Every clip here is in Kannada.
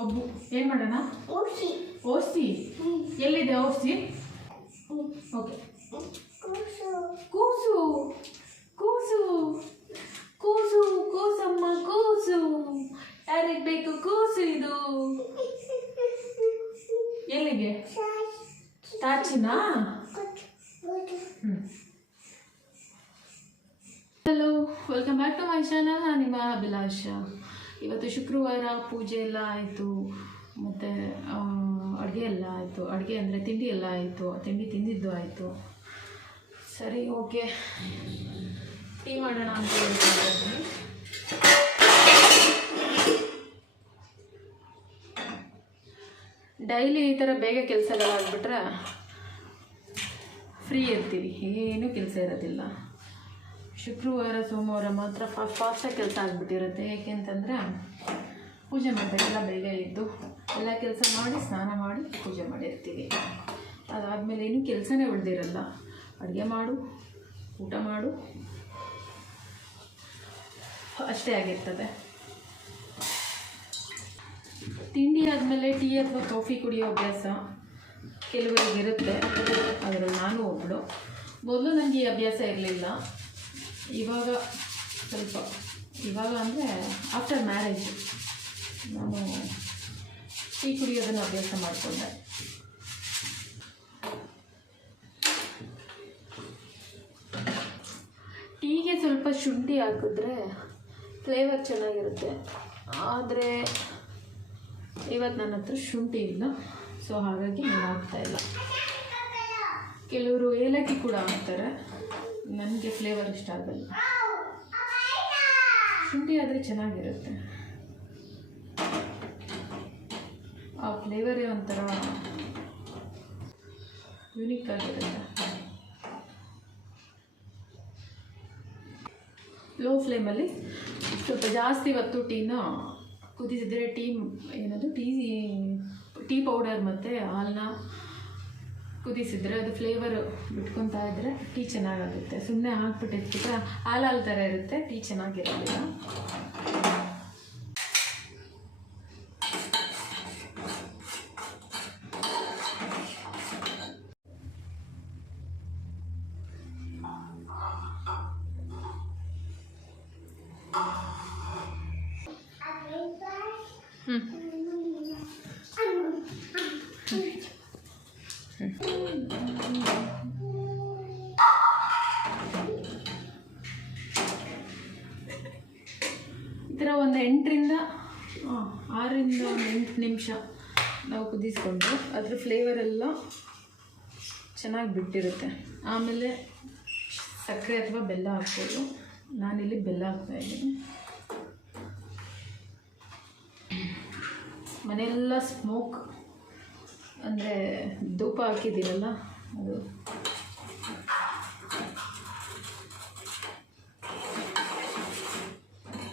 ಒಬ್ಬು ಏನು ಮಾಡೋಣ? ಓಸಿ ಎಲ್ಲಿದೆ ಓಸಿ? ಓಕೆ. ಕೂಸು ಕೂಸು ಕೂಸು ಕೂಸಮ್ಮ ಕೂಸು ಯಾರಿಗೆ ಬೇಕು ಕೂಸು? ಇದು ಎಲ್ಲಿಗೆ? ತಾಚಿನಾ? Hello, welcome back to my channel. ನಾನು ನಿಮ್ಮ ಅಭಿಲಾಷ. ಇವತ್ತು ಶುಕ್ರವಾರ, ಪೂಜೆ ಎಲ್ಲ ಆಯಿತು, ಮತ್ತು ಅಡುಗೆ ಎಲ್ಲ ಆಯಿತು. ಅಡುಗೆ ಅಂದರೆ ತಿಂಡಿ ಎಲ್ಲ ಆಯಿತು, ತಿಂಡಿ ತಿಂದಿದ್ದು ಆಯಿತು. ಸರಿ, ಓಕೆ, ಟೀ ಮಾಡೋಣ ಅಂತ ಹೇಳ್ತೀನಿ. ಡೈಲಿ ಈ ಥರ ಬೇಗ ಕೆಲಸಗಳಾಗ್ಬಿಟ್ರೆ ಫ್ರೀ ಇರ್ತೀವಿ, ಏನೂ ಕೆಲಸ ಇರೋದಿಲ್ಲ. ಶುಕ್ರವಾರ ಸೋಮವಾರ ಮಾತ್ರ ಫಾಸ್ಟಾಗಿ ಕೆಲಸ ಆಗಿಬಿಟ್ಟಿರುತ್ತೆ. ಏಕೆಂತಂದರೆ ಪೂಜೆ ಮಾಡಬೇಕೆಲ್ಲ ಬೇಗ ಇದ್ದು ಎಲ್ಲ ಕೆಲಸ ಮಾಡಿ ಸ್ನಾನ ಮಾಡಿ ಪೂಜೆ ಮಾಡಿರ್ತೀವಿ. ಅದಾದಮೇಲೆ ಏನೂ ಕೆಲಸನೇ ಉಳಿದಿರಲ್ಲ. ಅಡುಗೆ ಮಾಡು, ಊಟ ಮಾಡು, ಅಷ್ಟೇ ಆಗಿರ್ತದೆ. ತಿಂಡಿ ಆದಮೇಲೆ ಟೀ ಅಥವಾ ಕಾಫಿ ಕುಡಿಯೋ ಅಭ್ಯಾಸ ಕೆಲವರಿಗಿರುತ್ತೆ. ಅದರಲ್ಲಿ ನಾನು ಒಬ್ಬಳು. ಮೊದಲು ನನಗೆ ಈ ಅಭ್ಯಾಸ ಇರಲಿಲ್ಲ. ಇವಾಗ ಸ್ವಲ್ಪ, ಇವಾಗ ಅಂದರೆ ಆಫ್ಟರ್ ಮ್ಯಾರೇಜ್ ನಾನು ಟೀ ಕುಡಿಯೋದನ್ನು ಅಭ್ಯಾಸ ಮಾಡಿಕೊಂಡೆ. ಟೀಗೆ ಸ್ವಲ್ಪ ಶುಂಠಿ ಹಾಕಿದ್ರೆ ಫ್ಲೇವರ್ ಚೆನ್ನಾಗಿರುತ್ತೆ. ಆದರೆ ಇವತ್ತು ನನ್ನ ಹತ್ರ ಶುಂಠಿ ಇಲ್ಲ, ಸೊ ಹಾಗಾಗಿ ನಾನು ಹಾಕ್ತಾಯಿಲ್ಲ. ಕೆಲವರು ಏಲಕ್ಕಿ ಕೂಡ ಹಾಕ್ತಾರೆ, ನನಗೆ ಫ್ಲೇವರ್ ಇಷ್ಟ ಆಗಲ್ಲ. ಶುಂಠಿ ಆದರೆ ಚೆನ್ನಾಗಿರುತ್ತೆ, ಆ ಫ್ಲೇವರೇ ಒಂಥರ ಯುನೀಕ್ ಆಗಿರುತ್ತೆ. ಲೋ ಫ್ಲೇಮಲ್ಲಿ ಸ್ವಲ್ಪ ಜಾಸ್ತಿ ಹೊತ್ತು ಟೀನ ಕುದಿಸಿದ್ರೆ ಟೀ ಪೌಡರ್ ಮತ್ತು ಹಾಲನ್ನ ಕುದಿಸಿದ್ರೆ ಅದು ಫ್ಲೇವರ್ ಬಿಟ್ಕೊತಾ ಇದ್ದರೆ ಟೀ ಚೆನ್ನಾಗಾಗುತ್ತೆ. ಸುಮ್ಮನೆ ಹಾಕ್ಬಿಟ್ಟು ಎತ್ಬಿಟ್ರೆ ಹಾಲು ಥರ ಇರುತ್ತೆ, ಟೀ ಚೆನ್ನಾಗಿರೋದಿಲ್ಲ. ಈ ಥರ ಒಂದು 6ರಿಂದ 8 ನಿಮಿಷ ನಾವು ಕುದಿಸ್ಕೊಂಡು ಅದ್ರ ಫ್ಲೇವರೆಲ್ಲ ಚೆನ್ನಾಗಿ ಬಿಟ್ಟಿರುತ್ತೆ. ಆಮೇಲೆ ಸಕ್ಕರೆ ಅಥವಾ ಬೆಲ್ಲ ಹಾಕ್ಬೋದು. ನಾನಿಲ್ಲಿ ಬೆಲ್ಲ ಹಾಕ್ತಾಯಿದ್ದೀನಿ. ಮನೆಯೆಲ್ಲ ಸ್ಮೋಕ್ ಅಂದರೆ ಧೂಪ ಹಾಕಿದ್ದೀರಲ್ಲ, ಅದು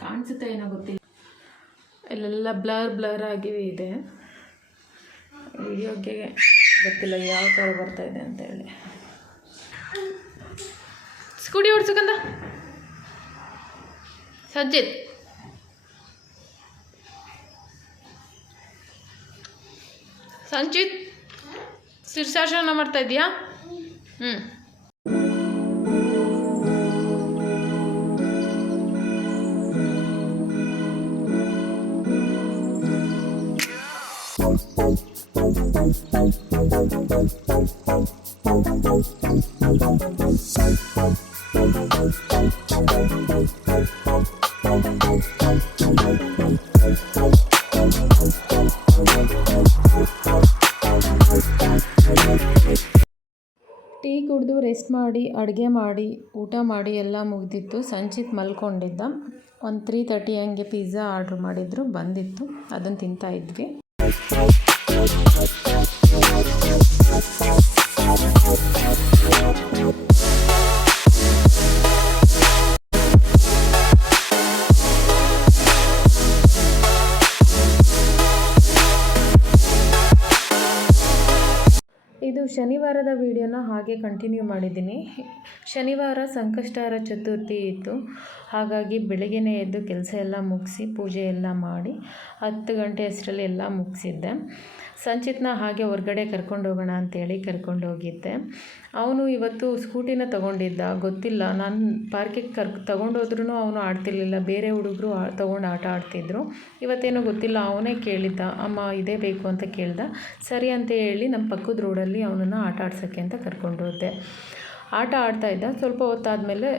ಕಾಣಿಸುತ್ತೆ ಏನೋ ಗೊತ್ತಿಲ್ಲ. ಇಲ್ಲೆಲ್ಲ ಬ್ಲರ್ ಆಗಿವೆ ಇದೆ. ವಿಡಿಯೋಗೆ ಗೊತ್ತಿಲ್ಲ ಯಾವ ಥರ ಬರ್ತಾಯಿದೆ ಅಂತೇಳಿ. ಸ್ಕೂಟಿ ಓಡಿಸ್ಕಂದ ಸಜ್ಜಿತ್. ಸಂಚಿತ್, ಶೀರ್ಷಾಸನ ಮಾಡ್ತಾ ಇದೆಯಾ? ಟೀ ಕುಡಿದು ರೆಸ್ಟ್ ಮಾಡಿ, ಅಡುಗೆ ಮಾಡಿ, ಊಟ ಮಾಡಿ ಎಲ್ಲ ಮುಗಿದಿತ್ತು. ಸಂಚಿತ್ ಮಲ್ಕೊಂಡಿದ್ದ. ಒಂದು 3:30 ಹಂಗೆ ಪಿಜ್ಜಾ ಆರ್ಡ್ರ್ ಮಾಡಿದ್ರು, ಬಂದಿತ್ತು, ಅದನ್ನು ತಿಂತಾಯಿದ್ವಿ. ಇದು ಶನಿವಾರದ ವಿಡಿಯೋನ ಹಾಗೆ ಕಂಟಿನ್ಯೂ ಮಾಡಿದ್ದೀನಿ. ಶನಿವಾರ ಸಂಕಷ್ಟಹರ ಚತುರ್ಥಿ ಇತ್ತು. ಹಾಗಾಗಿ ಬೆಳಗ್ಗೆನೇ ಎದ್ದು ಕೆಲಸ ಎಲ್ಲ ಮುಗಿಸಿ ಪೂಜೆ ಎಲ್ಲ ಮಾಡಿ 10 ಗಂಟೆ ಅಷ್ಟರಲ್ಲಿ ಎಲ್ಲ ಮುಗಿಸಿದ್ದೆ. ಸಂಚಿತ್ನ ಹಾಗೆ ಹೊರಗಡೆ ಕರ್ಕೊಂಡು ಹೋಗೋಣ ಅಂತೇಳಿ ಕರ್ಕೊಂಡು ಹೋಗಿದ್ದೆ. ಅವನು ಇವತ್ತು ಸ್ಕೂಟಿನ ತೊಗೊಂಡಿದ್ದ. ಗೊತ್ತಿಲ್ಲ, ನಾನು ಪಾರ್ಕಿಗೆ ತೊಗೊಂಡೋದ್ರೂ ಅವನು ಆಡ್ತಿರ್ಲಿಲ್ಲ. ಬೇರೆ ಹುಡುಗರು ತೊಗೊಂಡು ಆಟ ಆಡ್ತಿದ್ರು. ಇವತ್ತೇನೋ ಗೊತ್ತಿಲ್ಲ, ಅವನೇ ಕೇಳಿದ್ದ, ಅಮ್ಮ ಇದೇ ಬೇಕು ಅಂತ ಕೇಳ್ದ. ಸರಿ ಅಂತ ಹೇಳಿ ನಮ್ಮ ಪಕ್ಕದ ರೋಡಲ್ಲಿ ಅವನನ್ನು ಆಟ ಆಡ್ಸೋಕ್ಕೆ ಅಂತ ಕರ್ಕೊಂಡು ಹೋದೆ. ಆಟ ಆಡ್ತಾಯಿದ್ದ. ಸ್ವಲ್ಪ ಹೊತ್ತಾದಮೇಲೆ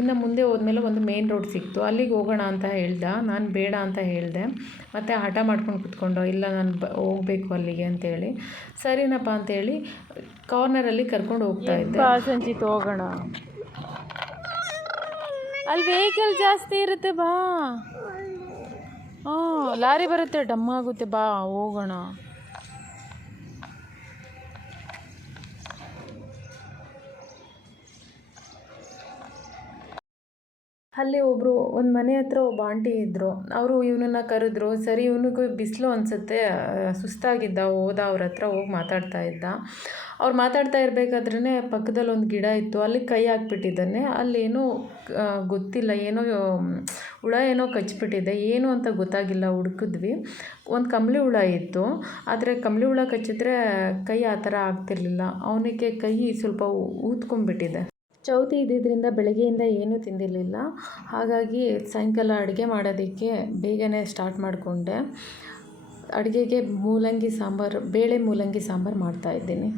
ಇನ್ನು ಮುಂದೆ ಹೋದ್ಮೇಲೆ ಒಂದು ಮೇನ್ ರೋಡ್ ಸಿಕ್ತು. ಅಲ್ಲಿಗೆ ಹೋಗೋಣ ಅಂತ ಹೇಳ್ದ. ನಾನು ಬೇಡ ಅಂತ ಹೇಳಿದೆ. ಮತ್ತು ಹಠ ಮಾಡ್ಕೊಂಡು ಕುತ್ಕೊಂಡು, ಇಲ್ಲ ನಾನು ಹೋಗಬೇಕು ಅಲ್ಲಿಗೆ ಅಂತೇಳಿ. ಸರಿನಪ್ಪ ಅಂತೇಳಿ ಕಾರ್ನರಲ್ಲಿ ಕರ್ಕೊಂಡು ಹೋಗ್ತಾ ಇದ್ದೆ. ಸಂಚಿತ್ ಹೋಗೋಣ, ಅಲ್ಲಿ ವೆಹಿಕಲ್ ಜಾಸ್ತಿ ಇರುತ್ತೆ, ಬಾ. ಲಾರಿ ಬರುತ್ತೆ, ಡಮ್ ಆಗುತ್ತೆ, ಬಾ ಹೋಗೋಣ. ಅಲ್ಲಿ ಒಬ್ಬರು ಒಂದು ಮನೆ ಹತ್ರ ಒಬ್ಬ ಆಂಟಿ ಇದ್ದರು. ಅವರು ಇವನನ್ನು ಕರೆದ್ರು. ಸರಿ, ಇವನಿಗೂ ಬಿಸಿಲು ಅನಿಸುತ್ತೆ, ಸುಸ್ತಾಗಿದ್ದ. ಹೋದ ಅವ್ರ ಹತ್ರ ಹೋಗಿ ಮಾತಾಡ್ತಾ ಇದ್ದ. ಅವ್ರು ಮಾತಾಡ್ತಾ ಇರಬೇಕಾದ್ರೇ ಪಕ್ಕದಲ್ಲಿ ಒಂದು ಗಿಡ ಇತ್ತು. ಅಲ್ಲಿ ಕೈ ಹಾಕ್ಬಿಟ್ಟಿದ್ದಾನೆ. ಅಲ್ಲೇನೋ ಗೊತ್ತಿಲ್ಲ, ಏನೋ ಹುಳ ಏನೋ ಕಚ್ಚಿಬಿಟ್ಟಿದೆ. ಏನು ಅಂತ ಗೊತ್ತಾಗಿಲ್ಲ. ಹುಡುಕಿದ್ವಿ. ಒಂದು ಕಂಬಳಿ ಹುಳ ಇತ್ತು. ಆದರೆ ಕಂಬಳಿ ಹುಳ ಕಚ್ಚಿದ್ರೆ ಕೈ ಆ ಥರ ಆಗ್ತಿರ್ಲಿಲ್ಲ. ಅವನಿಗೆ ಕೈ ಸ್ವಲ್ಪ ಊದ್ಕೊಂಡ್ಬಿಟ್ಟಿದೆ. ಚೌತಿ ಇದ್ದಿದ್ದರಿಂದ ಬೆಳಗ್ಗೆಯಿಂದ ಏನೂ ತಿಂದಿರಲಿಲ್ಲ. ಹಾಗಾಗಿ ಸಾಯಂಕಾಲ ಅಡುಗೆ ಮಾಡೋದಕ್ಕೆ ಬೇಗನೆ ಸ್ಟಾರ್ಟ್ ಮಾಡಿಕೊಂಡೆ. ಅಡುಗೆಗೆ ಮೂಲಂಗಿ ಸಾಂಬಾರು, ಬೇಳೆ ಮೂಲಂಗಿ ಸಾಂಬಾರು ಮಾಡ್ತಾಯಿದ್ದೀನಿ.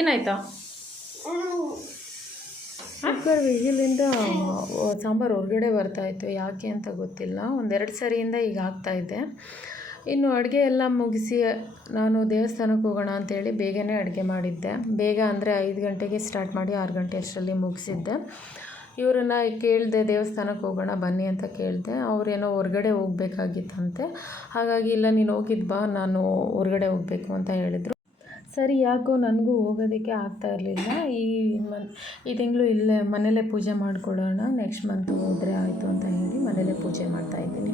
ಏನಾಯ್ತಾ? ಕುಕ್ಕರ್ ವಿಜಿಲಿಂದ ಸಾಂಬಾರು ಹೊರಗಡೆ ಬರ್ತಾಯಿತ್ತು. ಯಾಕೆ ಅಂತ ಗೊತ್ತಿಲ್ಲ. 1-2 ಸರಿಯಿಂದ ಈಗ ಆಗ್ತಾಯಿದೆ. ಇನ್ನು ಅಡುಗೆ ಎಲ್ಲ ಮುಗಿಸಿ ನಾನು ದೇವಸ್ಥಾನಕ್ಕೆ ಹೋಗೋಣ ಅಂತೇಳಿ ಬೇಗನೆ ಅಡುಗೆ ಮಾಡಿದ್ದೆ. ಬೇಗ ಅಂದರೆ 5 ಗಂಟೆಗೆ ಸ್ಟಾರ್ಟ್ ಮಾಡಿ 6 ಗಂಟೆ ಅಷ್ಟರಲ್ಲಿ ಮುಗಿಸಿದ್ದೆ. ಇವರನ್ನು ಕೇಳಿದೆ, ದೇವಸ್ಥಾನಕ್ಕೆ ಹೋಗೋಣ ಬನ್ನಿ ಅಂತ ಕೇಳಿದೆ. ಅವರೇನೋ ಹೊರಗಡೆ ಹೋಗಬೇಕಾಗಿತ್ತಂತೆ. ಹಾಗಾಗಿ ಇಲ್ಲ, ನೀನು ಹೋಗಿದ್ದು ಬಾ, ನಾನು ಹೊರಗಡೆ ಹೋಗಬೇಕು ಅಂತ ಹೇಳಿದರು. ಸರಿ ಯಾಕೋ ನನಗೂ ಹೋಗೋದಕ್ಕೆ ಆಗ್ತಾ ಇರಲಿಲ್ಲ. ಈ ತಿಂಗಳು ಇಲ್ಲೇ ಮನೇಲೇ ಪೂಜೆ ಮಾಡಿಕೊಡೋಣ, ನೆಕ್ಸ್ಟ್ ಮಂತ್ ಹೋದರೆ ಆಯಿತು ಅಂತ ಹೇಳಿ ಮನೇಲೇ ಪೂಜೆ ಮಾಡ್ತಾಯಿದ್ದೀನಿ.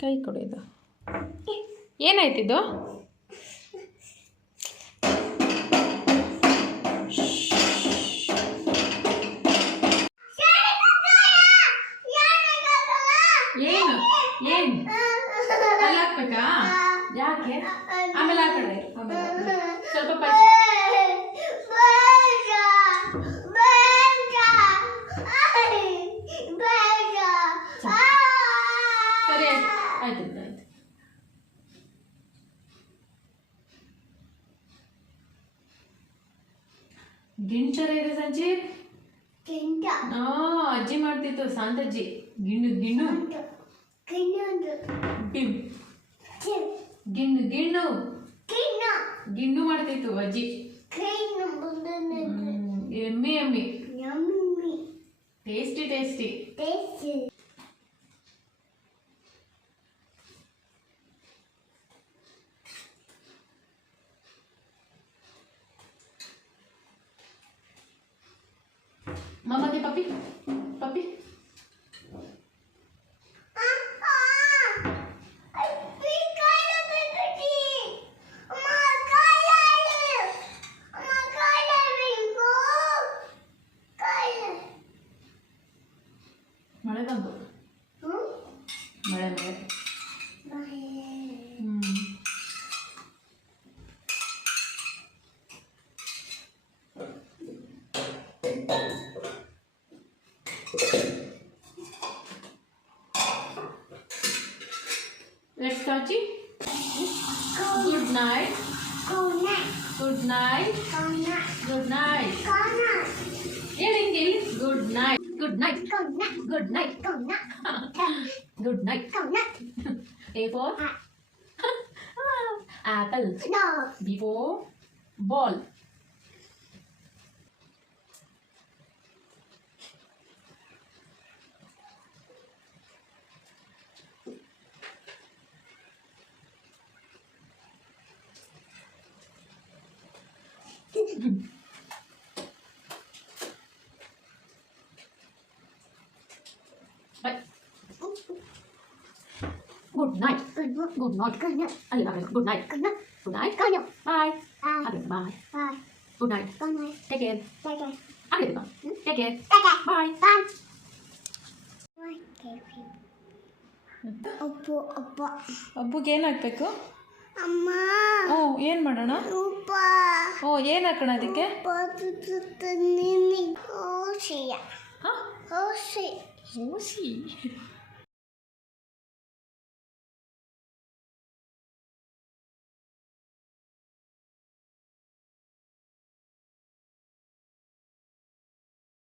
ಕೈ ಕೊಡೋದು ಏನಾಯ್ತಿದ್ದು? ಏನು ಏನು ಅಲ್ಲಿ ಹಾಕ್ಬೇಕಾ? ಯಾಕೆ? ಆಮೇಲೆ ಹಾಕಡೆ ಸ್ವಲ್ಪ ಸರಿ ಆಯ್ತು. ಗಿಂಚರ ಇದೆ ಸಂಜೀವ್. ಅಜ್ಜಿ ಮಾಡ್ತಿತ್ತು, ಸಾಂತಜ್ಜಿ. ಗಿಣ್ಣು ಗಿಣ್ಣು ಗಿಣ್ಣು ಗಿಣ್ಣು ಗಿಣ್ಣು ಮಾಡ್ತಿತ್ತು ಅಜ್ಜಿ. ಎಮ್ಮಿ ಎಮ್ಮಿ ಟೇಸ್ಟಿ ಟೇಸ್ಟಿ. ಮಮ್ಮಗೆ ಪಪ್ಪಿ ಪಪ್ಪಿ ಮಳೆ ಬಂತು. ಮಳೆ ಮಳೆ Let's start it. Good night. Good night. Good night. Good night. Good night. Good night. Good night. Good night. A for apple. No. B for ball. Bye. Good night. Good night. Good night. Good night. Good night. Good night. Bye. Bye. Bye. Good night. Good night. Take care. Take care. Take care. Bye. Bye. ಅಬ್ಬುಗೆ ಏನು ಹಾಕ್ಬೇಕು? ಅಮ್ಮ. ಓ ಏನು ಮಾಡೋಣ? ಓ ಏನು ಹಾಕೋಣ ಅದಕ್ಕೆ? ಓಸಿ.